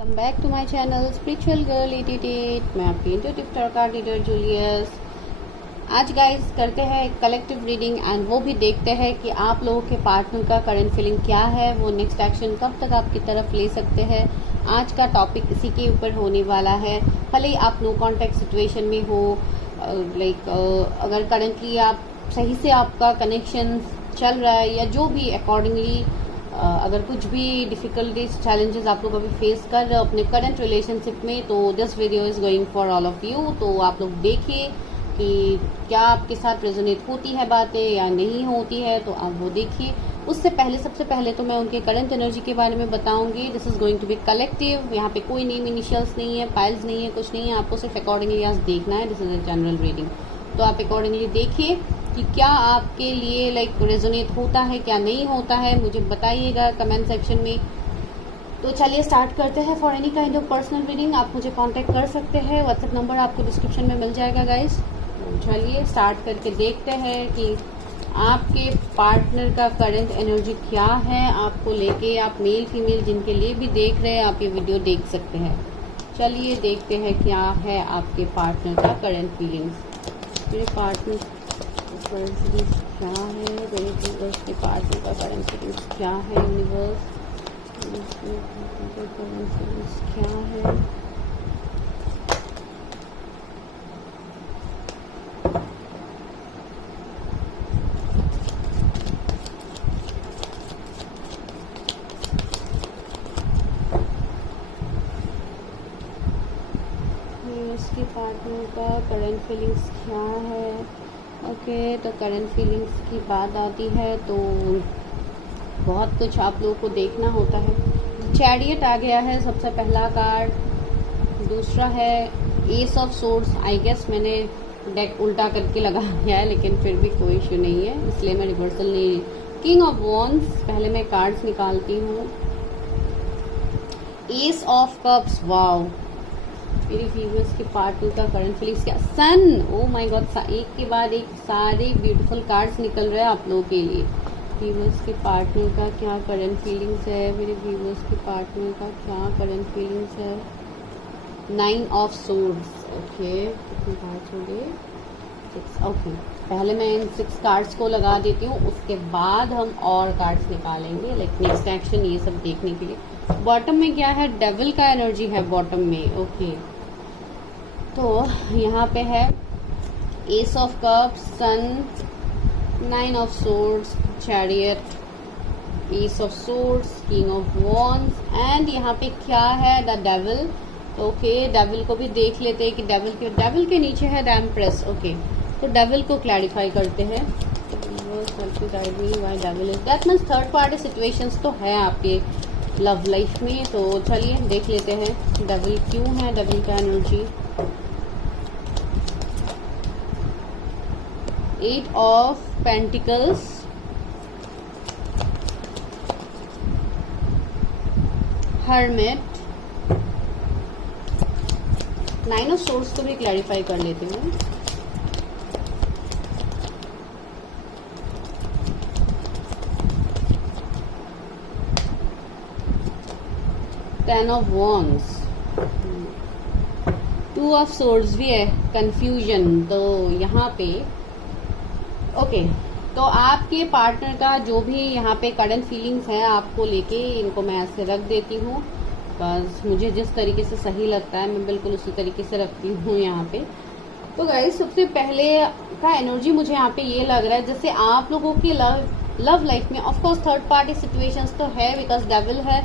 Welcome back to my channel spiritual girl 88। मैं आपकी intuitive tarot card reader Julius. आज guys करते हैं एक कलेक्टिव रीडिंग एंड वो भी देखते हैं कि आप लोगों के पार्टनर का करंट फीलिंग क्या है, वो नेक्स्ट एक्शन कब तक आपकी तरफ ले सकते हैं। आज का टॉपिक इसी के ऊपर होने वाला है। भले ही आप नो कॉन्टैक्ट सिचुएशन में हो, अगर करंटली आप सही से आपका कनेक्शन चल रहा है या जो भी अकॉर्डिंगली अगर कुछ भी डिफिकल्टीज चैलेंजेस आप लोग अभी फेस कर रहे हो अपने करंट रिलेशनशिप में, तो this video is going for all of you. तो आप लोग देखिए कि क्या आपके साथ रेजोनेट होती है बातें या नहीं होती है, तो आप वो देखिए। उससे पहले सबसे पहले तो मैं उनके करंट एनर्जी के बारे में बताऊंगी। This is going to be collective. यहाँ पे कोई नेम इनिशियल्स नहीं है, पाइल्स नहीं है, कुछ नहीं है। आपको सिर्फ अकॉर्डिंगली आज देखना है। This is a general reading, तो आप अकॉर्डिंगली देखिए कि क्या आपके लिए रेजोनेट होता है, क्या नहीं होता है, मुझे बताइएगा कमेंट सेक्शन में। तो चलिए स्टार्ट करते हैं। For any kind of personal reading आप मुझे कांटेक्ट कर सकते हैं। व्हाट्सएप नंबर आपको डिस्क्रिप्शन में मिल जाएगा गाइस। तो चलिए स्टार्ट करके देखते हैं कि आपके पार्टनर का करंट एनर्जी क्या है आपको लेके। आप मेल फीमेल जिनके लिए भी देख रहे हैं, आप ये वीडियो देख सकते हैं। चलिए देखते हैं क्या है आपके पार्टनर का करंट फीलिंग्स। मेरे पार्टनर क्या है, यूनिवर्स के पार्टनर का करंट फीलिंग्स क्या है, यूनिवर्स करंट फीलिंग्स क्या है। इसके पार्टनर का करंट फीलिंग्स क्या है। ओके, तो करंट फीलिंग्स की बात आती है तो बहुत कुछ आप लोगों को देखना होता है। चैरियट आ गया है सबसे पहला कार्ड। दूसरा है ace of swords. I guess मैंने डेक उल्टा करके लगा दिया है, लेकिन फिर भी कोई इशू नहीं है, इसलिए मैं रिवर्सल नहीं। King of wands. पहले मैं कार्ड्स निकालती हूँ। S of cups. वाओ, मेरे व्यूअर्स के पार्टनर का करंट फीलिंग्स क्या। सन। ओ माय गॉड, एक के बाद एक सारे ब्यूटीफुल कार्ड्स निकल रहे हैं आप लोगों के लिए। व्यूअर्स के पार्टनर का क्या करंट फीलिंग्स है, मेरे व्यूअर्स के पार्टनर का क्या करंट फीलिंग्स है। 9 ऑफ सोर्ड्स। ओके, कितने कार्ड्स हो गए? 6। ओके, पहले मैं इन 6 कार्ड्स को लगा देती हूँ, उसके बाद हम और कार्ड्स निकालेंगे नेक्स्ट एक्शन ये सब देखने के लिए। बॉटम में क्या है? डेविल का एनर्जी है बॉटम में। ओके, तो यहाँ पे है ace of cups, sun, 9 of swords, chariot, ace of swords, king of wands and यहाँ पे क्या है? The devil. ओके, डेविल को भी देख लेते हैं कि डेविल के नीचे है द एम्प्रेस। ओके, तो डेविल को क्लैरिफाई करते हैं। Devil is that means third party situations तो है आपके लव लाइफ में। तो चलिए देख लेते हैं डेविल क्यों है, डेविल का energy. 8 of pentacles, hermit, 9 of source को भी क्लैरिफाई कर लेते हैं। Ten of wands, 2 of swords भी है, कंफ्यूजन। तो यहाँ पे ओके, तो आपके पार्टनर का जो भी यहाँ पे करंट फीलिंग्स है आपको लेके, इनको मैं ऐसे रख देती हूँ। बस मुझे जिस तरीके से सही लगता है मैं बिल्कुल उसी तरीके से रखती हूँ यहाँ पे। तो गाइस सबसे पहले का एनर्जी मुझे यहाँ पे ये लग रहा है जैसे आप लोगों की लव लाइफ में of course third party situations तो है, बिकॉज डेविल है।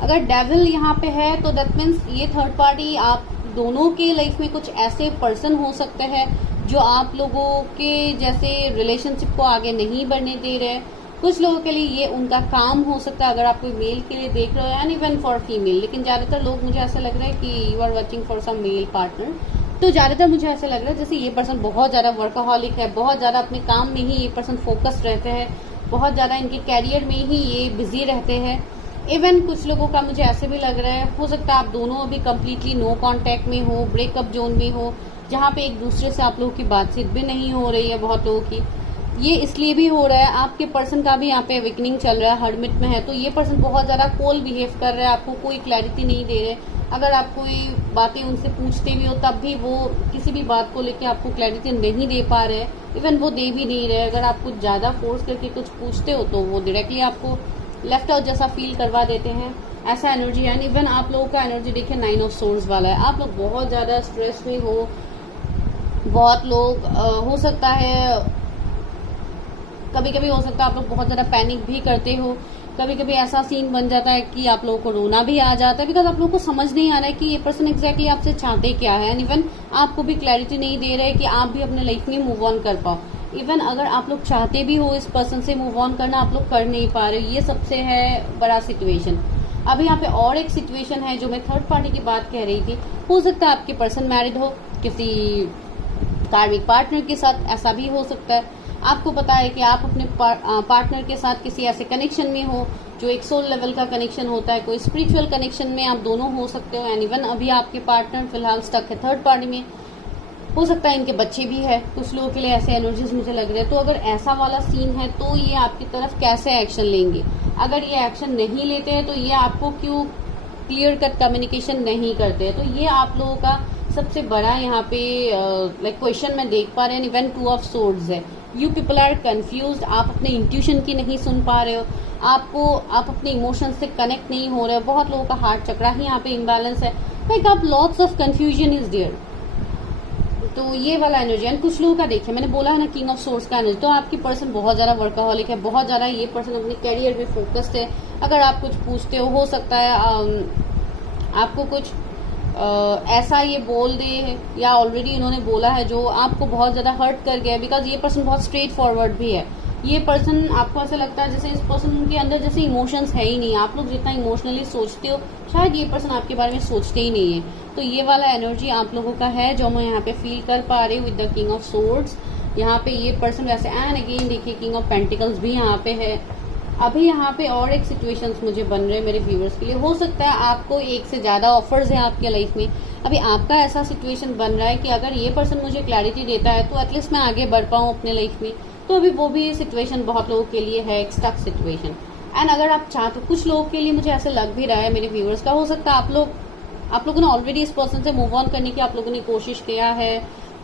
अगर डेविल यहाँ पे है तो दैट मीन्स ये थर्ड पार्टी आप दोनों के लाइफ में कुछ ऐसे पर्सन हो सकते हैं जो आप लोगों के जैसे रिलेशनशिप को आगे नहीं बढ़ने दे रहे। कुछ लोगों के लिए ये उनका काम हो सकता है, अगर आप कोई मेल के लिए देख रहे हो एंड इवन फॉर फीमेल। लेकिन ज्यादातर लोग मुझे ऐसा लग रहा है कि you are watching for some male partner, तो ज्यादातर मुझे ऐसा लग रहा है जैसे ये पर्सन बहुत ज्यादा वर्कaholic है, बहुत ज्यादा अपने काम में ही ये पर्सन फोकस रहते हैं, बहुत ज्यादा इनके कैरियर में ही ये बिजी रहते हैं। इवन कुछ लोगों का मुझे ऐसे भी लग रहा है, हो सकता है आप दोनों अभी कम्प्लीटली नो कॉन्टेक्ट में हो, ब्रेकअप जोन में हो, जहाँ पे एक दूसरे से आप लोगों की बातचीत भी नहीं हो रही है बहुत लोगों की। ये इसलिए भी हो रहा है, आपके पर्सन का भी यहाँ पे अवेकनिंग चल रहा है, हर्मिट में है, तो ये पर्सन बहुत ज्यादा कोल्ड बिहेव कर रहा है, आपको कोई क्लैरिटी नहीं दे रहे। अगर आप कोई बातें उनसे पूछते भी हो तब भी वो किसी भी बात को लेके आपको क्लैरिटी नहीं दे पा रहे हैं, इवन वो दे भी नहीं रहे। अगर आप कुछ ज्यादा फोर्स करके कुछ पूछते हो तो वो डायरेक्टली आपको लेफ्ट आउट जैसा फील करवा देते हैं, ऐसा एनर्जी है। इवन आप लोगों का एनर्जी देखिए 9 ऑफ सोर्ड्स वाला है, आप लोग बहुत ज्यादा स्ट्रेस में हो। बहुत लोग हो सकता है, कभी कभी हो सकता है आप लोग बहुत ज्यादा पैनिक भी करते हो। कभी कभी ऐसा सीन बन जाता है कि आप लोगों को रोना भी आ जाता है, बिकॉज आप लोगों को समझ नहीं आ रहा है कि ये पर्सन एग्जैक्टली आपसे चाहते क्या है। एंड इवन आपको भी क्लैरिटी नहीं दे रहे कि आप भी अपने लाइफ में मूव ऑन कर पाओ। इवन अगर आप लोग चाहते भी हो इस पर्सन से मूव ऑन करना, आप लोग कर नहीं पा रहे। ये सबसे है बड़ा सिचुएशन। अब यहाँ पे और एक सिचुएशन है जो मैं थर्ड पार्टी की बात कह रही थी। हो सकता है आपके पर्सन मैरिड हो किसी कार्मिक पार्टनर के साथ, ऐसा भी हो सकता है। आपको पता है कि आप अपने पार्टनर के साथ किसी ऐसे कनेक्शन में हो जो एक सोल लेवल का कनेक्शन होता है, कोई स्पिरिचुअल कनेक्शन में आप दोनों हो सकते हो। एंड इवन अभी आपके पार्टनर फिलहाल स्टक है थर्ड पार्टी में, हो सकता है इनके बच्चे भी है, कुछ लोगों के लिए ऐसे एनर्जीज मुझे लग रहे हैं। तो अगर ऐसा वाला सीन है तो ये आपकी तरफ कैसे एक्शन लेंगे? अगर ये एक्शन नहीं लेते हैं तो ये आपको क्यों क्लियर कट कम्युनिकेशन नहीं करते हैं? तो ये आप लोगों का सबसे बड़ा यहाँ पे लाइक क्वेश्चन में देख पा रहे हैं। इवन 2 ऑफ सोर्ड्स है, यू पीपल आर कंफ्यूज्ड, आप अपने इंट्यूशन की नहीं सुन पा रहे हो, आप अपने इमोशंस से कनेक्ट नहीं हो रहे हो। बहुत लोगों का हार्ट चक्रा ही यहाँ पे इम्बैलेंस है, लाइक आप lots of confusion is there. तो ये वाला एनर्जी। एंड कुछ लोगों का देखिए, मैंने बोला है ना किंग ऑफ सोर्स का एनर्जी, तो आपकी पर्सन बहुत ज्यादा वर्कaholic है, बहुत ज्यादा ये पर्सन अपने कैरियर में फोकस्ड है। अगर आप कुछ पूछते हो सकता है आपको कुछ ऐसा ये बोल दे या ऑलरेडी इन्होंने बोला है जो आपको बहुत ज्यादा हर्ट कर गया, बिकॉज ये पर्सन बहुत स्ट्रेट फॉरवर्ड भी है। ये पर्सन आपको ऐसा लगता है जैसे इस पर्सन के अंदर जैसे इमोशंस है ही नहीं। आप लोग जितना इमोशनली सोचते हो शायद ये पर्सन आपके बारे में सोचते ही नहीं है। तो ये वाला एनर्जी आप लोगों का है जो मैं यहाँ पे फील कर पा रही हूँ with the king of swords. यहाँ पे ये पर्सन वैसे एंड अगेन देखिए किंग ऑफ पेंटिकल्स भी यहाँ पे है। अभी यहाँ पे और एक सिचुएशंस मुझे बन रहे हैं मेरे व्यूअर्स के लिए। हो सकता है आपको एक से ज्यादा ऑफर्स हैं आपके लाइफ में। अभी आपका ऐसा सिचुएशन बन रहा है कि अगर ये पर्सन मुझे क्लैरिटी देता है तो एटलीस्ट मैं आगे बढ़ पाऊँ अपने लाइफ में। तो अभी वो भी सिचुएशन बहुत लोगों के लिए है, एक स्टक सिचुएशन। एंड अगर आप चाहते हो, कुछ लोगों के लिए मुझे ऐसे लग भी रहा है मेरे व्यूअर्स का, हो सकता है आप लोगों ने ऑलरेडी इस पर्सन से मूव ऑन करने की आप लोगों ने कोशिश किया है,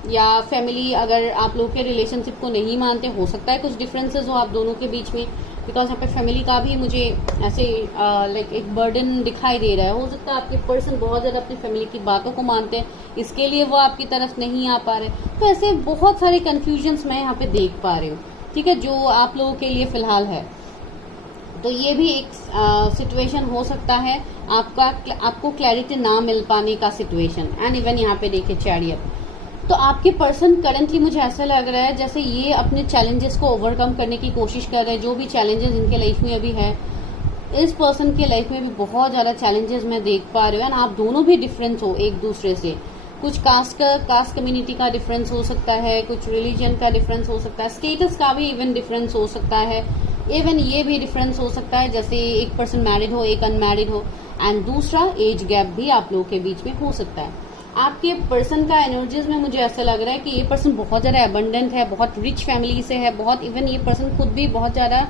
या फैमिली अगर आप लोगों के रिलेशनशिप को नहीं मानते, हो सकता है कुछ डिफरेंसेस हो आप दोनों के बीच में। बिकॉज यहाँ पे फैमिली का भी मुझे ऐसे लाइक एक बर्डन दिखाई दे रहा है। हो सकता है आपके पर्सन बहुत ज्यादा अपनी फैमिली की बातों को मानते हैं, इसके लिए वो आपकी तरफ नहीं आ पा रहे। तो ऐसे बहुत सारे कंफ्यूजन्स मैं यहाँ पे देख पा रही हूँ, ठीक है, जो आप लोगों के लिए फिलहाल है। तो ये भी एक सिचुएशन हो सकता है आपको क्लैरिटी ना मिल पाने का सिचुएशन। एंड इवन यहाँ पे देखिए चैरियट, तो आपके पर्सन करंटली मुझे ऐसा लग रहा है जैसे ये अपने चैलेंजेस को ओवरकम करने की कोशिश कर रहे हैं। जो भी चैलेंजेस इनके लाइफ में अभी है, इस पर्सन के लाइफ में भी बहुत ज्यादा चैलेंजेस मैं देख पा रही हूँ। एंड आप दोनों भी डिफरेंस हो एक दूसरे से, कुछ कास्ट कम्युनिटी का डिफरेंस हो सकता है, कुछ रिलीजन का डिफरेंस हो सकता है, स्टेटस का भी इवन डिफरेंस हो सकता है, इवन ये भी डिफरेंस हो सकता है जैसे एक पर्सन मैरिड हो एक अनमैरिड हो। एंड दूसरा एज गैप भी आप लोगों के बीच में हो सकता है। आपके पर्सन का एनर्जीज में मुझे ऐसा लग रहा है कि ये पर्सन बहुत ज्यादा एबंडेंट है, बहुत रिच फैमिली से है, बहुत इवन ये पर्सन खुद भी बहुत ज्यादा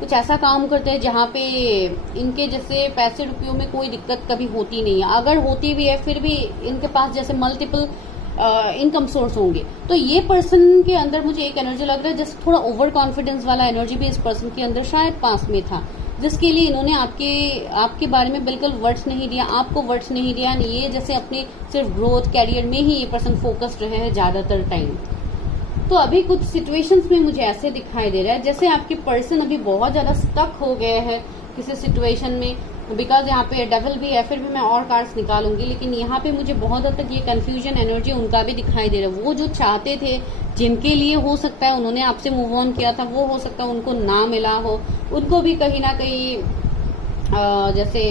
कुछ ऐसा काम करते हैं जहाँ पे इनके जैसे पैसे रुपयों में कोई दिक्कत कभी होती नहीं है। अगर होती भी है फिर भी इनके पास जैसे मल्टीपल इनकम सोर्स होंगे। तो ये पर्सन के अंदर मुझे एक एनर्जी लग रहा है जैसे थोड़ा ओवर कॉन्फिडेंस वाला एनर्जी भी इस पर्सन के अंदर शायद पास में था, जिसके लिए इन्होंने आपके बारे में बिल्कुल वर्ड्स नहीं दिया, आपको वर्ड्स नहीं दिया। ये जैसे अपने सिर्फ ग्रोथ कैरियर में ही ये पर्सन फोकस्ड रहे हैं ज्यादातर टाइम। तो अभी कुछ सिचुएशंस में मुझे ऐसे दिखाई दे रहा है जैसे आपके पर्सन अभी बहुत ज्यादा स्टक हो गए हैं किसी सिचुएशन में। बिकॉज यहाँ पे डेविल भी है, फिर भी मैं और कार्ड्स निकालूंगी, लेकिन यहाँ पे मुझे बहुत हद तक ये कंफ्यूजन एनर्जी उनका भी दिखाई दे रहा है। वो जो चाहते थे, जिनके लिए हो सकता है उन्होंने आपसे मूव ऑन किया था, वो हो सकता है उनको ना मिला हो, उनको भी कहीं ना कहीं जैसे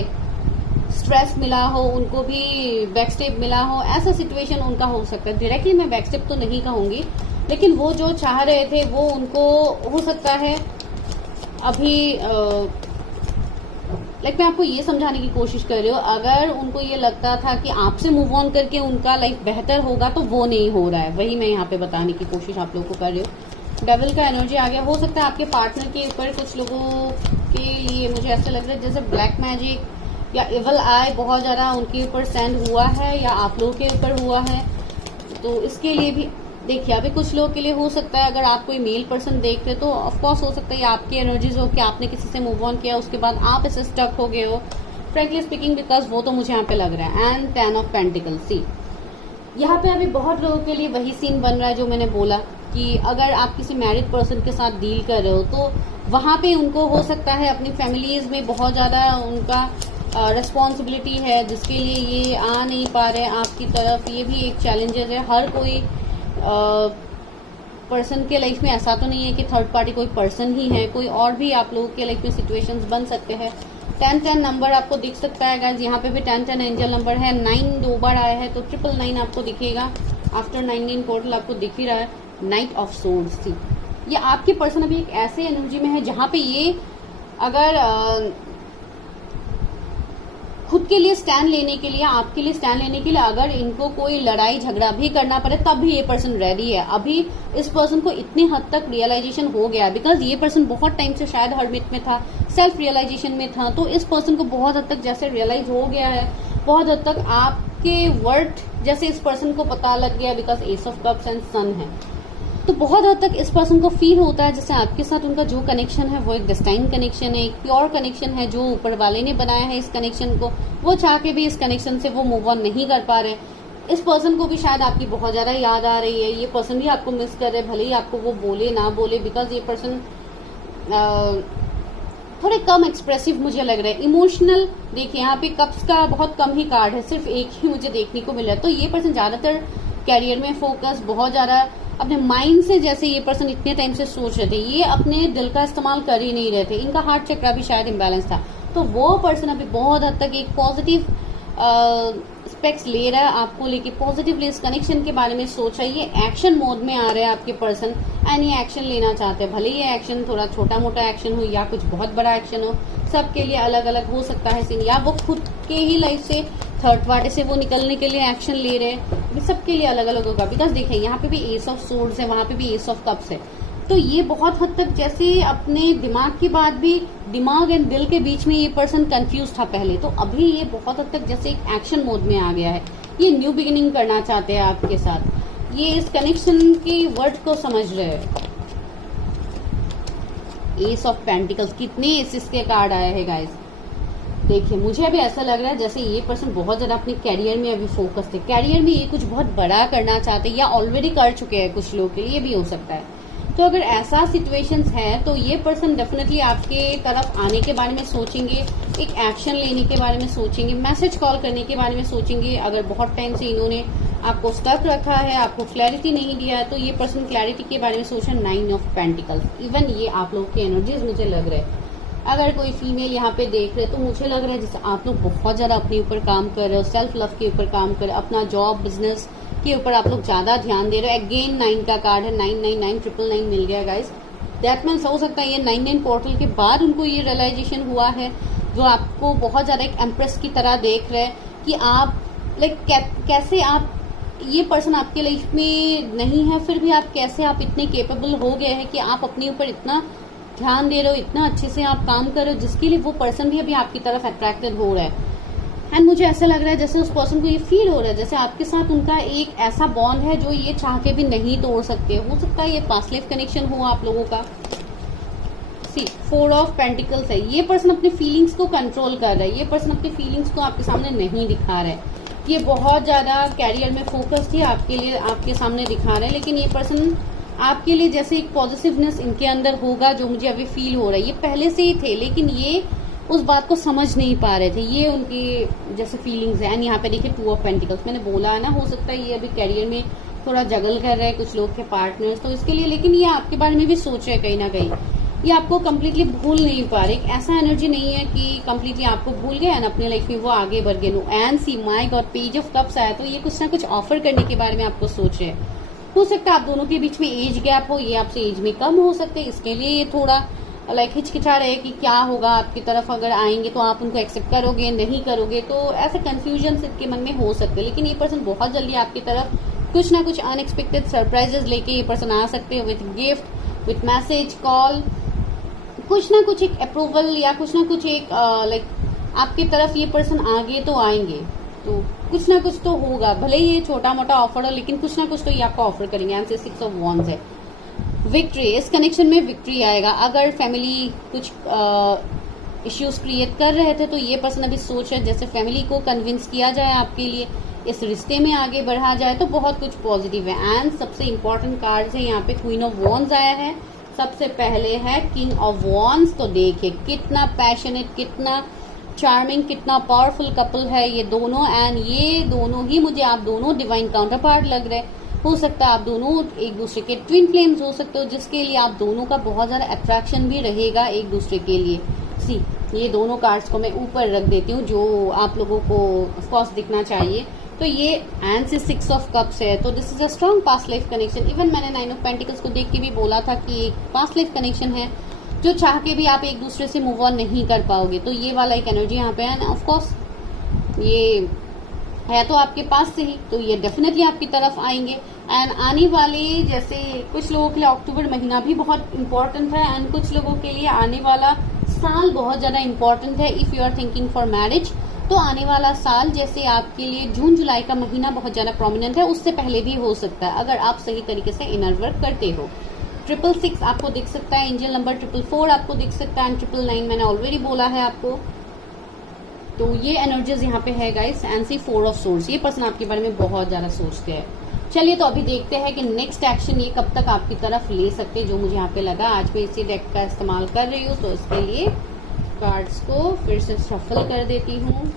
स्ट्रेस मिला हो, उनको भी बैकस्टेप मिला हो, ऐसा सिचुएशन उनका हो सकता है। डायरेक्टली मैं बैकस्टेप तो नहीं कहूंगी, लेकिन वो जो चाह रहे थे वो उनको हो सकता है अभी लाइक मैं आपको ये समझाने की कोशिश कर रही हूँ, अगर उनको ये लगता था कि आपसे मूव ऑन करके उनका लाइफ बेहतर होगा तो वो नहीं हो रहा है। वही मैं यहाँ पे बताने की कोशिश आप लोगों को कर रही हूँ। डेविल का एनर्जी आ गया। हो सकता है आपके पार्टनर के ऊपर कुछ लोगों के लिए मुझे ऐसा लग रहा है जैसे ब्लैक मैजिक या इवल आई बहुत ज़्यादा उनके ऊपर सेंड हुआ है या आप लोगों के ऊपर हुआ है। तो इसके लिए भी देखिए, अभी कुछ लोगों के लिए हो सकता है, अगर आप कोई मेल पर्सन देख रहे तो ऑफकोर्स हो सकता है ये आपकी एनर्जीज हो कि आपने किसी से मूव ऑन किया, उसके बाद आप इसे स्टक हो गए हो, फ्रेंकली स्पीकिंग, बिकॉज वो तो मुझे यहाँ पे लग रहा है। एंड 10 ऑफ पेंटिकल, सी यहाँ पे अभी बहुत लोगों के लिए वही सीन बन रहा है जो मैंने बोला कि अगर आप किसी मैरिड पर्सन के साथ डील कर रहे हो तो वहाँ पे उनको हो सकता है अपनी फैमिलीज में बहुत ज़्यादा उनका रिस्पॉन्सिबिलिटी है जिसके लिए ये आ नहीं पा रहे आपकी तरफ। ये भी एक चैलेंजेस है। हर कोई पर्सन के लाइफ में ऐसा तो नहीं है कि थर्ड पार्टी कोई पर्सन ही है, कोई और भी आप लोगों के लाइफ में सिचुएशंस बन सकते हैं। 10-10 नंबर आपको दिख सकता है गाइस, यहाँ पे भी 10-10 एंजल नंबर है। 9 2 बार आया है तो 999 आपको दिखेगा। आफ्टर 19 पोर्टल आपको दिख ही रहा है। नाइट ऑफ सोर्ड्स, सी ये आपके पर्सन अभी एक ऐसे एनर्जी में है जहां पे ये अगर खुद के लिए स्टैंड लेने के लिए, आपके लिए स्टैंड लेने के लिए अगर इनको कोई लड़ाई झगड़ा भी करना पड़े तब भी ये पर्सन रेडी है। अभी इस पर्सन को इतनी हद तक रियलाइजेशन हो गया बिकॉज ये पर्सन बहुत टाइम से शायद हर्मिट में था, सेल्फ रियलाइजेशन में था, तो इस पर्सन को बहुत हद तक जैसे रियलाइज हो गया है, बहुत हद तक आपके वर्थ जैसे इस पर्सन को पता लग गया because ace of cups and sun है। तो बहुत हद तक इस पर्सन को फील होता है जैसे आपके साथ उनका जो कनेक्शन है वो एक डेस्टाइन कनेक्शन है, एक प्योर कनेक्शन है जो ऊपर वाले ने बनाया है इस कनेक्शन को। वो चाह के भी इस कनेक्शन से वो मूव ऑन नहीं कर पा रहे। इस पर्सन को भी शायद आपकी बहुत ज्यादा याद आ रही है, ये पर्सन भी आपको मिस कर रहे हैं, भले ही आपको वो बोले ना बोले, बिकॉज ये पर्सन थोड़े कम एक्सप्रेसिव मुझे लग रहा है, इमोशनल। देखिए यहाँ पे कप्स का बहुत कम ही कार्ड है, सिर्फ एक ही मुझे देखने को मिल रहा है। तो ये पर्सन ज्यादातर कैरियर में फोकस, बहुत ज्यादा अपने माइंड से, जैसे ये पर्सन इतने टाइम से सोच रहे थे, ये अपने दिल का इस्तेमाल कर ही नहीं रहे थे। इनका हार्ट चक्रा भी शायद इम्बैलेंस था। तो वो पर्सन अभी बहुत हद तक एक पॉजिटिव स्पेक्स ले रहा है आपको लेके, पॉजिटिवली इस कनेक्शन के बारे में सोच रहा है। ये एक्शन मोड में आ रहे हैं आपके पर्सन एंड ये एक्शन लेना चाहते हैं। भले ये एक्शन थोड़ा छोटा मोटा एक्शन हो या कुछ बहुत बड़ा एक्शन हो, सबके लिए अलग अलग हो सकता है सीन, या वो खुद के ही लाइफ से थर्ड पार्टी से वो निकलने के लिए एक्शन ले रहे हैं, सबके लिए अलग अलग होगा। बिकॉज देखिए यहाँ पे भी एस ऑफ सोर्ड्स है, वहां पे भी एस ऑफ कप्स है। तो ये बहुत हद तक जैसे अपने दिमाग की बात भी, दिमाग एंड दिल के बीच में ये पर्सन कंफ्यूज था पहले, तो अभी ये बहुत हद तक जैसे एक एक्शन मोड में आ गया है। ये न्यू बिगिनिंग करना चाहते हैं आपके साथ, ये इस कनेक्शन के वर्ड को समझ रहे हैं। एस ऑफ पेंटिकल्स, कितने एसिस के कार्ड आए हैं गाइस। देखिए मुझे अभी ऐसा लग रहा है जैसे ये पर्सन बहुत ज्यादा अपने कैरियर में अभी फोकस थे, कैरियर में ये कुछ बहुत बड़ा करना चाहते हैं या ऑलरेडी कर चुके हैं, कुछ लोगों के लिए भी हो सकता है। तो अगर ऐसा सिचुएशंस है तो ये पर्सन डेफिनेटली आपके तरफ आने के बारे में सोचेंगे, एक एक्शन लेने के बारे में सोचेंगे, मैसेज कॉल करने के बारे में सोचेंगे। अगर बहुत टाइम से इन्होंने आपको स्टक रखा है, आपको क्लैरिटी नहीं दिया है, तो ये पर्सन क्लैरिटी के बारे में सोच रहे हैं। 9 ऑफ पेंटिकल्स, इवन ये आप लोग की एनर्जीज मुझे लग रहे हैं। अगर कोई फीमेल यहाँ पे देख रहे तो मुझे लग रहा है जैसे आप लोग बहुत ज्यादा अपने ऊपर काम कर रहे हो, सेल्फ लव के ऊपर काम कर रहे हो, अपना जॉब बिजनेस के ऊपर आप लोग ज्यादा ध्यान दे रहे हो। अगेन 9 का कार्ड है, 999 999 मिल गया गाइस। दैट मीन्स हो सकता है ये 99 पोर्टल के बाद उनको ये रियलाइजेशन हुआ है, जो आपको बहुत ज्यादा एक एम्प्रेस की तरह देख रहे हैं कि आप लाइक कैसे आप, ये पर्सन आपके लाइफ में नहीं है फिर भी आप कैसे आप इतने केपेबल हो गए हैं कि आप अपने ऊपर इतना ध्यान दे रहे हो, इतना अच्छे से आप काम कर रहे हो, जिसके लिए वो पर्सन भी अभी आपकी तरफ अट्रैक्टेड हो रहा है। एंड मुझे ऐसा लग रहा है जैसे उस पर्सन को ये फील हो रहा है जैसे आपके साथ उनका एक ऐसा बॉन्ड है जो ये चाह के भी नहीं तोड़ सकते। हो सकता है ये पास्ट लाइफ कनेक्शन हो आप लोगों का। सी 4 ऑफ पेंटिकल्स है, ये पर्सन अपने फीलिंग्स को कंट्रोल कर रहा है, ये पर्सन अपने फीलिंग्स को आपके सामने नहीं दिखा रहा है। ये बहुत ज्यादा कैरियर में फोकस थी आपके लिए, आपके सामने दिखा रहे हैं, लेकिन ये पर्सन आपके लिए जैसे एक पॉजिटिवनेस इनके अंदर होगा जो मुझे अभी फील हो रहा है। ये पहले से ही थे लेकिन ये उस बात को समझ नहीं पा रहे थे, ये उनकी जैसे फीलिंग्स है। एंड यहाँ पे देखिए 2 ऑफ पेंटिकल्स, मैंने बोला ना हो सकता है ये अभी कैरियर में थोड़ा जगल कर रहे हैं कुछ लोग के पार्टनर्स, तो इसके लिए, लेकिन ये आपके बारे में भी सोच रहे हैं कहीं ना कहीं, ये आपको कम्प्लीटली भूल नहीं पा रहे। एक ऐसा एनर्जी नहीं है कि कम्प्लीटली आपको भूल गए एंड अपने लाइफ में वो आगे बढ़ गए। No and see my god, page of cups आया, तो ये कुछ ना कुछ ऑफर करने के बारे में आपको सोच रहे हैं। हो सकता है आप दोनों के बीच में एज गैप हो, ये आपसे एज में कम हो सकते हैं, इसके लिए ये थोड़ा लाइक हिचकिचा रहे कि क्या होगा आपकी तरफ, अगर आएंगे तो आप उनको एक्सेप्ट करोगे, नहीं करोगे, तो ऐसे कंफ्यूजन इनके मन में हो सकते हैं। लेकिन ये पर्सन बहुत जल्दी आपकी तरफ कुछ ना कुछ अनएक्सपेक्टेड सरप्राइजेस लेके ये पर्सन आ सकते हैं with gift, with message, call, कुछ ना कुछ एक अप्रूवल या कुछ ना कुछ एक लाइक आपकी तरफ ये पर्सन आगे तो आएंगे, तो कुछ ना कुछ तो होगा, भले ही ये छोटा मोटा ऑफर हो लेकिन कुछ ना कुछ तो ये आपको ऑफर करेंगे। यहाँ से 6 ऑफ वॉन्ड्स है। विक्ट्री, इस कनेक्शन में विक्ट्री आएगा। अगर फैमिली कुछ इश्यूज क्रिएट कर रहे थे तो ये पर्सन अभी सोच रहे जैसे फैमिली को कन्विंस किया जाए आपके लिए, इस रिश्ते में आगे बढ़ा जाए, तो बहुत कुछ पॉजिटिव है। एंड सबसे इंपॉर्टेंट कार्ड है यहाँ पे क्वीन ऑफ वॉन्ड्स आया है। सबसे पहले है किंग ऑफ वॉन्ड्स। तो देखिए कितना पैशनेट, कितना चार्मिंग, कितना पावरफुल कपल है ये दोनों। एंड ये दोनों ही मुझे आप दोनों डिवाइन काउंटर पार्ट लग रहे। हो सकता है आप दोनों एक दूसरे के ट्विन फ्लेम्स हो सकते हो, जिसके लिए आप दोनों का बहुत ज्यादा अट्रैक्शन भी रहेगा एक दूसरे के लिए। सी, ये दोनों कार्ड्स को मैं ऊपर रख देती हूँ जो आप लोगों को ऑफकोर्स दिखना चाहिए। तो ये एंड से 6 ऑफ कप्स है, तो this is a strong past life connection. Even मैंने 9 ऑफ पेंटिकल्स को देख के भी बोला था कि एक पास्ट लाइफ कनेक्शन है जो चाह के भी आप एक दूसरे से मूव ऑन नहीं कर पाओगे। तो ये वाला एक एनर्जी यहाँ पे है। ऑफ कोर्स ये है तो आपके पास से ही, तो ये डेफिनेटली आपकी तरफ आएंगे। एंड आने वाले जैसे कुछ लोगों के लिए अक्टूबर महीना भी बहुत इंपॉर्टेंट है एंड कुछ लोगों के लिए आने वाला साल बहुत ज्यादा इंपॉर्टेंट है। If you are thinking for marriage, तो आने वाला साल जैसे आपके लिए जून जुलाई का महीना बहुत ज्यादा प्रोमिनेंट है, उससे पहले भी हो सकता है अगर आप सही तरीके से इनर वर्क करते हो। 666 आपको दिख सकता है, एंजल नंबर 444 आपको दिख सकता है, एंड 999 मैंने ऑलरेडी बोला है आपको। तो ये एनर्जीज यहाँ पे है guys. And see 4 of source, ये पर्सन आपके बारे में बहुत ज्यादा सोचते हैं। चलिए तो अभी देखते हैं कि नेक्स्ट एक्शन ये कब तक आपकी तरफ ले सकते हैं, जो मुझे यहाँ पे लगा। आज मैं इसी डेक का इस्तेमाल कर रही हूँ, तो इसके लिए कार्ड्स को फिर से शफल कर देती हूँ।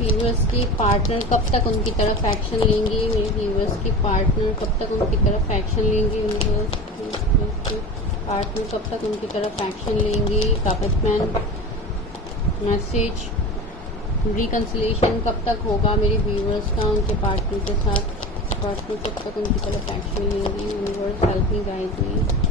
व्यूअर्स की पार्टनर कब तक उनकी तरफ एक्शन लेंगे, मेरे व्यूअर्स की पार्टनर कब तक उनकी तरफ एक्शन लेंगे, पार्टनर कब तक उनकी तरफ एक्शन लेंगे। कमिटमेंट, मैसेज, रिकंसिलेशन कब तक होगा मेरे व्यूअर्स का उनके पार्टनर के साथ। पार्टनर कब तक उनकी तरफ एक्शन लेंगे। Universe help me, guide me.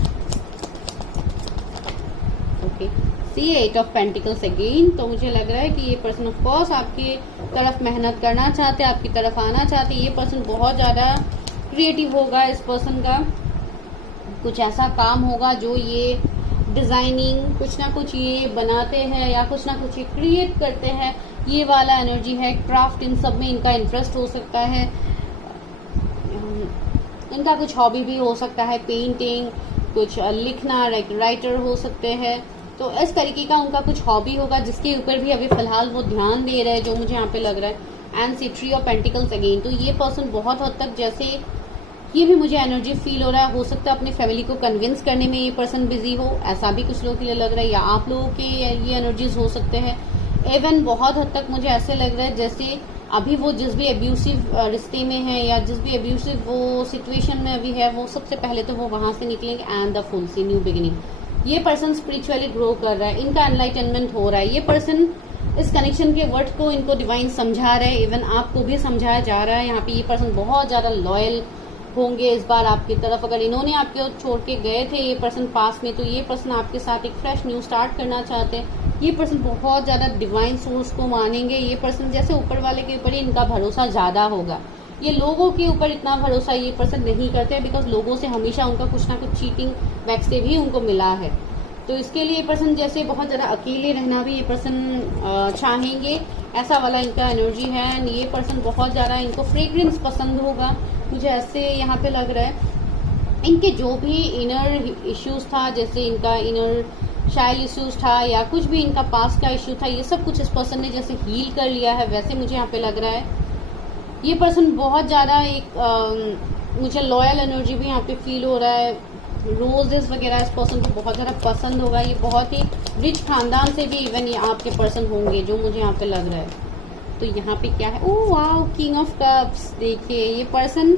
Okay, see 8 of pentacles again. तो मुझे लग रहा है कि ये पर्सन ऑफ कोर्स आपकी तरफ मेहनत करना चाहते हैं, आपकी तरफ आना चाहते हैं। ये पर्सन बहुत ज्यादा क्रिएटिव होगा। इस पर्सन का कुछ ऐसा काम होगा जो ये डिजाइनिंग कुछ ना कुछ ये बनाते हैं या कुछ ना कुछ ये क्रिएट करते हैं। ये वाला एनर्जी है। क्राफ्ट, इन सब में इनका इंटरेस्ट हो सकता है। इनका कुछ हॉबी भी हो सकता है, पेंटिंग, कुछ लिखना, राइटर हो सकते हैं। तो इस तरीके का उनका कुछ हॉबी होगा जिसके ऊपर भी अभी फिलहाल वो ध्यान दे रहे हैं, जो मुझे यहाँ पे लग रहा है। And see 3 of pentacles again. तो ये पर्सन बहुत हद तक जैसे ये भी मुझे एनर्जी फील हो रहा है, हो सकता है अपनी फैमिली को कन्विंस करने में ये पर्सन बिजी हो, ऐसा भी कुछ लोगों के लिए लग रहा है, या आप लोगों के ये एनर्जीज हो सकते हैं। इवन बहुत हद तक मुझे ऐसे लग रहा है जैसे अभी वो जिस भी अब्यूसिव रिश्ते में है या जिस भी अब्यूसिव वो सिचुएशन में अभी है, वो सबसे पहले तो वो वहां से निकलेंगे। And the full see new beginning. ये पर्सन स्पिरिचुअली ग्रो कर रहा है, इनका एनलाइटनमेंट हो रहा है। ये पर्सन इस कनेक्शन के वर्ड को इनको डिवाइन समझा रहा है, इवन आपको भी समझाया जा रहा है। यहाँ पे ये पर्सन बहुत ज्यादा लॉयल होंगे इस बार आपकी तरफ। अगर इन्होंने आपके छोड़ के गए थे ये पर्सन पास में, तो ये पर्सन आपके साथ एक फ्रेश न्यू स्टार्ट करना चाहते हैं। ये पर्सन बहुत ज्यादा डिवाइन सोर्स को मानेंगे। ये पर्सन जैसे ऊपर वाले के ऊपर ही इनका भरोसा ज्यादा होगा। ये लोगों के ऊपर इतना भरोसा ये पर्सन नहीं करते, बिकॉज लोगों से हमेशा उनका कुछ ना कुछ चीटिंग बैक से भी उनको मिला है। तो इसके लिए ये पर्सन जैसे बहुत ज्यादा अकेले रहना भी ये पर्सन चाहेंगे, ऐसा वाला इनका एनर्जी है। ये पर्सन बहुत ज्यादा इनको फ्रेग्रेंस पसंद होगा, मुझे ऐसे यहाँ पे लग रहा है। इनके जो भी इनर इश्यूज था, जैसे इनका इनर चाइल्ड इश्यूज था या कुछ भी इनका पास्ट का इश्यू था, ये सब कुछ इस पर्सन ने जैसे हील कर लिया है, वैसे मुझे यहाँ पे लग रहा है। ये पर्सन बहुत ज्यादा एक मुझे लॉयल एनर्जी भी यहाँ पे फील हो रहा है। रोजेस वगैरह इस पर्सन को बहुत ज्यादा पसंद होगा। ये बहुत ही रिच खानदान से भी इवन ये आपके पर्सन होंगे, जो मुझे यहाँ पे लग रहा है। तो यहाँ पे क्या है, oh wow, king of cups. देखिए ये पर्सन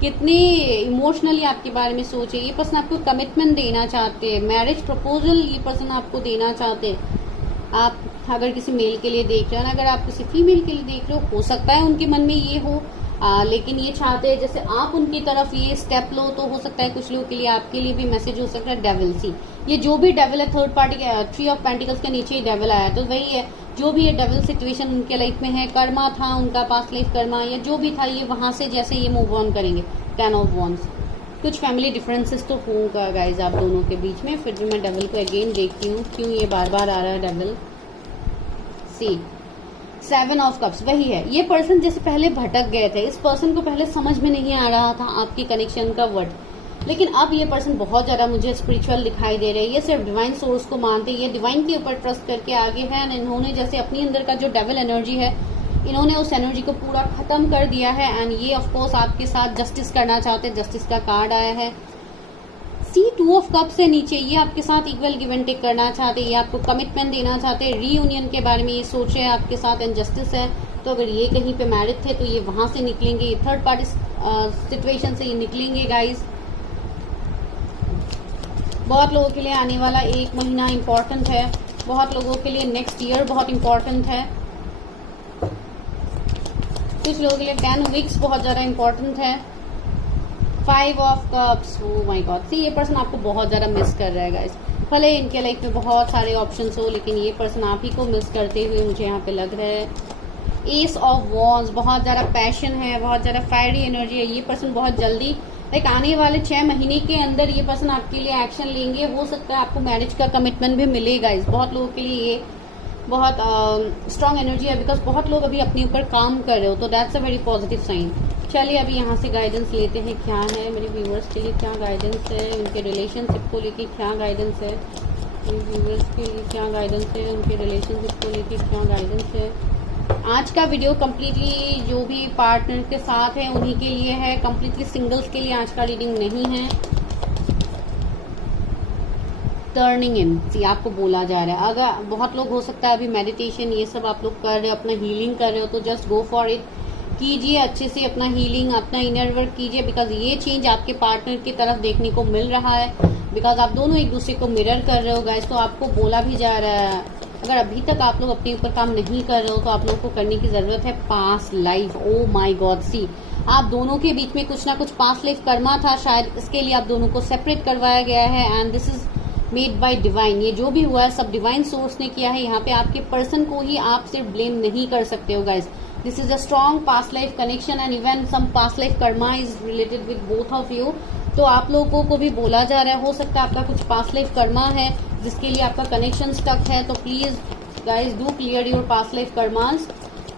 कितने इमोशनली आपके बारे में सोचे। ये पर्सन आपको कमिटमेंट देना चाहते हैं, मैरिज प्रपोजल ये पर्सन आपको देना चाहते हैं। आप अगर किसी मेल के लिए देख रहे हो, अगर आप किसी फीमेल के लिए देख रहे हो सकता है उनके मन में ये हो। लेकिन ये चाहते हैं जैसे आप उनकी तरफ ये स्टेप लो, तो हो सकता है कुछ लोगों के लिए आपके लिए भी मैसेज हो सकता है डेविल सी। ये जो भी डेविल है थर्ड पार्टी के 3 ऑफ पेंटिकल्स के नीचे ही डेविल आया, तो वही है जो भी ये डेविल सिचुएशन उनके लाइफ में है, कर्मा था उनका, पास्ट लाइफ कर्मा या जो भी था, ये वहां से जैसे ये मूव ऑन करेंगे। 10 ऑफ वॉन्ड्स, कुछ फैमिली डिफरेंसेस तो होगा गाइज आप दोनों के बीच में। फिर भी मैं डेविल को अगेन देखती हूँ क्यों ये बार बार आ रहा है डेविल। सी 7 ऑफ कप्स, वही है ये पर्सन जैसे पहले भटक गए थे, इस पर्सन को पहले समझ में नहीं आ रहा था आपकी कनेक्शन का वर्ड, लेकिन अब ये पर्सन बहुत ज्यादा मुझे स्पिरिचुअल दिखाई दे रहे हैं। ये सिर्फ डिवाइन सोर्स को मानते हैं, ये डिवाइन के ऊपर ट्रस्ट करके आगे है। इन्होंने जैसे अपनी अंदर का जो डेविल एनर्जी है, इन्होंने उस एनर्जी को पूरा खत्म कर दिया है। एंड ये ऑफ कोर्स आपके साथ जस्टिस करना चाहते हैं, जस्टिस का कार्ड आया है। सी 2 ऑफ कप से नीचे ये आपके साथ इक्वल गिव एंड टेक करना चाहते हैं, ये आपको कमिटमेंट देना चाहते हैं, रीयूनियन के बारे में ये सोच रहे हैं आपके साथ, इनजस्टिस है। तो अगर ये कहीं पे मैरिड थे तो ये वहां से निकलेंगे, ये थर्ड पार्टी सिचुएशन से ये निकलेंगे गाइज। बहुत लोगों के लिए आने वाला 1 महीना इंपॉर्टेंट है, बहुत लोगों के लिए नेक्स्ट ईयर बहुत इंपॉर्टेंट है, कुछ लोगों के लिए 10 वीक्स बहुत ज्यादा इंपॉर्टेंट है। 5 of cups, oh my god, see ये पर्सन आपको बहुत ज्यादा मिस कर रहा है गाइस। भले इनके लाइफ में बहुत सारे ऑप्शंस हो, लेकिन ये पर्सन आप ही को मिस करते हुए मुझे यहाँ पे लग रहा है। एस ऑफ वॉन्ड्स, बहुत ज्यादा पैशन है, बहुत ज्यादा फायरी एनर्जी है। ये पर्सन बहुत जल्दी लाइक आने वाले 6 महीने के अंदर ये पर्सन आपके लिए एक्शन लेंगे। हो सकता है आपको मैरिज का कमिटमेंट भी मिलेगा। इस बहुत लोगों के लिए ये बहुत स्ट्रांग एनर्जी है, बिकॉज बहुत लोग अभी अपने ऊपर काम कर रहे हो, तो that's a very positive sign. चलिए अभी यहाँ से गाइडेंस लेते हैं, क्या है मेरे व्यूवर्स के लिए, क्या गाइडेंस है उनके रिलेशनशिप को लेके, क्या गाइडेंस है मेरे व्यूवर्स के लिए, क्या गाइडेंस है उनके रिलेशनशिप को लेके, क्या गाइडेंस है। आज का वीडियो कम्प्लीटली जो भी पार्टनर के साथ है उन्हीं के लिए है, कम्प्लीटली सिंगल्स के लिए आज का रीडिंग नहीं है। टर्निंग इन, सी आपको बोला जा रहा है, अगर बहुत लोग हो सकता है अभी मेडिटेशन ये सब आप लोग कर रहे हो, अपना हीलिंग कर रहे हो, तो जस्ट गो फॉर इट, कीजिए अच्छे से अपना हीलिंग, अपना इनर वर्क कीजिए, बिकॉज ये चेंज आपके पार्टनर की तरफ देखने को मिल रहा है, बिकॉज आप दोनों एक दूसरे को मिरर कर रहे हो गाइस। तो आपको बोला भी जा रहा है, अगर अभी तक आप लोग अपने ऊपर काम नहीं कर रहे हो तो आप लोगों को करने की जरूरत है। पास्ट लाइफ, ओ माई गॉड, सी आप दोनों के बीच में कुछ ना कुछ पास्ट लाइफ कर्मा था, शायद इसके लिए आप दोनों को सेपरेट करवाया गया है, and this is made by divine. ये जो भी हुआ है सब डिवाइन सोर्स ने किया है। यहाँ पे आपके पर्सन को ही आप सिर्फ ब्लेम नहीं कर सकते हो guys. This is a strong past life connection and even some past life karma is related with both of you. तो आप लोगों को भी बोला जा रहा है, हो सकता है आपका कुछ पास्ट लाइफ कर्मा है जिसके लिए आपका कनेक्शन स्टक है, तो please guys do clear your past life karmas,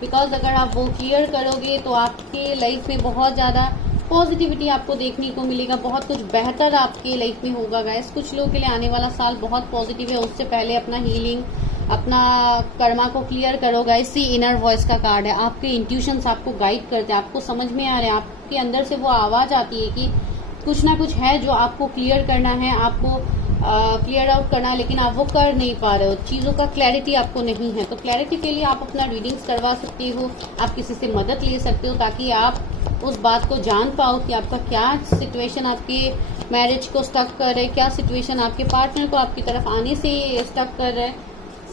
because अगर आप वो क्लियर करोगे तो आपके लाइफ में बहुत ज्यादा पॉजिटिविटी आपको देखने को मिलेगा, बहुत कुछ बेहतर आपके लाइफ में होगा गाइस। कुछ लोगों के लिए आने वाला साल बहुत पॉजिटिव है, उससे पहले अपना हीलिंग, अपना कर्मा को क्लियर करो गाइस। सी इनर वॉइस का कार्ड है, आपके इंट्यूशंस आपको गाइड करते हैं, आपको समझ में आ रहे हैं, आपके अंदर से वो आवाज आती है कि कुछ ना कुछ है जो आपको क्लियर करना है, आपको क्लियर आउट करना है, लेकिन आप वो कर नहीं पा रहे हो, चीज़ों का क्लैरिटी आपको नहीं है। तो क्लैरिटी के लिए आप अपना रीडिंग्स करवा सकते हो, आप किसी से मदद ले सकते हो, ताकि आप उस बात को जान पाओ कि आपका क्या सिचुएशन आपके मैरिज को स्टक कर रहे, क्या सिचुएशन आपके पार्टनर को आपकी तरफ आने से स्टक कर रहे।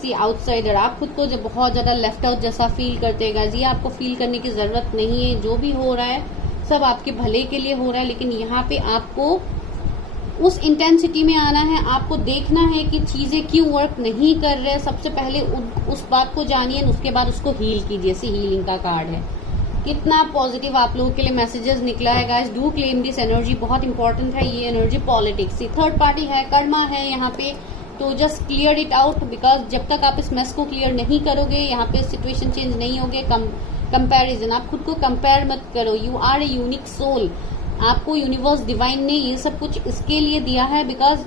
सी आउटसाइडर, आप खुद को जब बहुत ज़्यादा लेफ्ट आउट जैसा फील करते हैं गाइस, ये आपको फील करने की ज़रूरत नहीं है। जो भी हो रहा है सब आपके भले के लिए हो रहा है, लेकिन यहाँ पे आपको उस इंटेंसिटी में आना है, आपको देखना है कि चीजें क्यों वर्क नहीं कर रहे। सबसे पहले उस बात को जानिए, उसके बाद उसको हील कीजिए। सी हीलिंग का कार्ड है, कितना पॉजिटिव आप लोगों के लिए मैसेजेस निकला है guys. Do claim this energy, बहुत इंपॉर्टेंट है ये एनर्जी। पॉलिटिक्स, थर्ड पार्टी है, कर्मा है यहाँ पे, तो just clear it out, because जब तक आप इस मेस को क्लियर नहीं करोगे यहाँ पे सिचुएशन चेंज नहीं होगे। कंपैरिजन, आप खुद को कंपेयर मत करो, you are a unique soul. आपको यूनिवर्स डिवाइन ने ये सब कुछ इसके लिए दिया है, because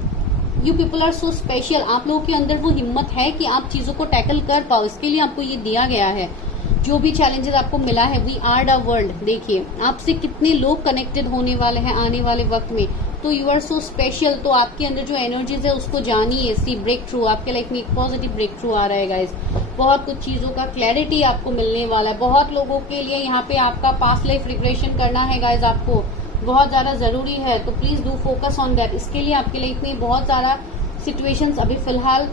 you people are so special. आप लोगों के अंदर वो हिम्मत है कि आप चीजों को टैकल कर पाओ, इसके लिए आपको ये दिया गया है। जो भी चैलेंजेस आपको मिला है, वी आर द वर्ल्ड, देखिए आपसे कितने लोग कनेक्टेड होने वाले हैं आने वाले वक्त में, तो यू आर सो स्पेशल। तो आपके अंदर जो एनर्जीज है उसको जानिए। सी ब्रेक थ्रू, आपके लाइफ में एक पॉजिटिव ब्रेक थ्रू आ रहा है गाइज। बहुत कुछ चीजों का क्लैरिटी आपको मिलने वाला है। बहुत लोगों के लिए यहाँ पे आपका पास्ट लाइफ रिग्रेशन करना है गाइज, आपको बहुत ज्यादा जरूरी है, तो please do focus on that. इसके लिए आपके लाइफ में बहुत सारा सिचुएशंस अभी फिलहाल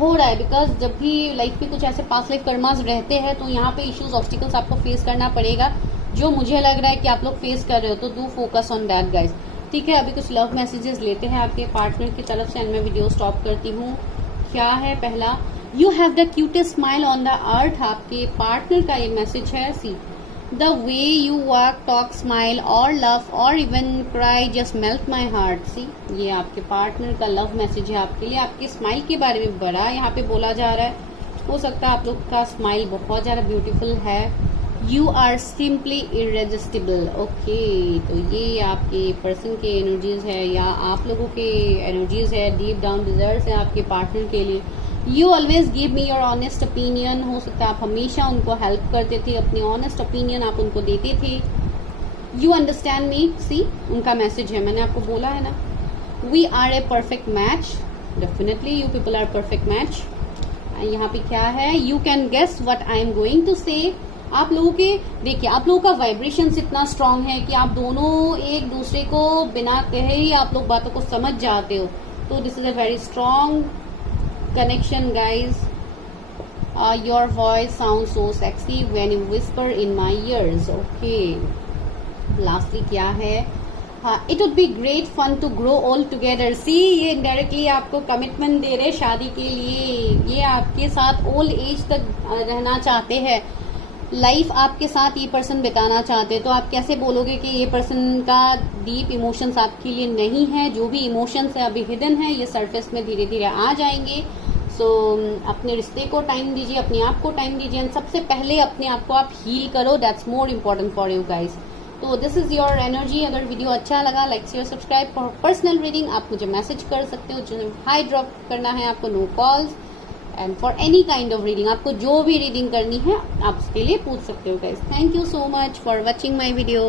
हो रहा है, बिकॉज जब भी लाइफ में कुछ ऐसे पास्ट लाइफ कर्मास रहते हैं तो यहाँ पे इश्यूज, ऑब्स्टिकल्स आपको फेस करना पड़ेगा, जो मुझे लग रहा है कि आप लोग फेस कर रहे हो, तो do focus on that guys. ठीक है, अभी कुछ लव मैसेजेस लेते हैं आपके पार्टनर की तरफ से एंड मैं वीडियो स्टॉप करती हूँ। क्या है पहला, you have the cutest smile on the earth, आपके पार्टनर का ये मैसेज है। See the way you walk, talk, smile और लव और even cry just melt my heart. See, ये आपके पार्टनर का लव मैसेज है आपके लिए। आपके स्माइल के बारे में बड़ा यहाँ पे बोला जा रहा है। हो सकता है आप लोग का स्माइल बहुत ज्यादा ब्यूटीफुल है। You are simply irresistible. Okay, तो ये आपके पर्सन के एनर्जीज है या आप लोगों के एनर्जीज है, डीप डाउन डिजायर्स है आपके पार्टनर के लिए। You always give me your honest opinion, हो सकता है आप हमेशा उनको हेल्प करते थे, अपनी ऑनेस्ट ओपिनियन आप उनको देते थे। यू अंडरस्टैंड मी, सी उनका मैसेज है, मैंने आपको बोला है ना, we are a perfect match, definitely you people are perfect match. यहाँ पे क्या है, you can guess what I am going to say. आप लोगों के देखिए, आप लोगों का वाइब्रेशन इतना स्ट्रांग है कि आप दोनों एक दूसरे को बिना कहे ही आप लोग बातों को समझ जाते हो। तो this is a very strong connection guys. Your voice sounds so sexy when you whisper in my ears. Okay, lastly क्या है, it would be great fun to grow old together. See, ये indirectly आपको commitment दे रहे शादी के लिए, ये आपके साथ ओल्ड एज तक रहना चाहते हैं, लाइफ आपके साथ ये पर्सन बिताना चाहते हैं। तो आप कैसे बोलोगे कि ये पर्सन का डीप इमोशंस आपके लिए नहीं है? जो भी इमोशंस है अभी हिडन है, ये सरफेस में धीरे धीरे आ जाएंगे। सो अपने रिश्ते को टाइम दीजिए, अपने आप को टाइम दीजिए एंड सबसे पहले अपने आप को आप हील करो। That's more important for you guys. तो दिस इज योर एनर्जी। अगर वीडियो अच्छा लगा, like share subscribe. For personal reading आप मुझे मैसेज कर सकते हो, जो हाई ड्रॉप करना है आपको, no calls. And for any kind of reading, आपको जो भी रीडिंग करनी है आप उसके लिए पूछ सकते हो guys. Thank you so much for watching my video.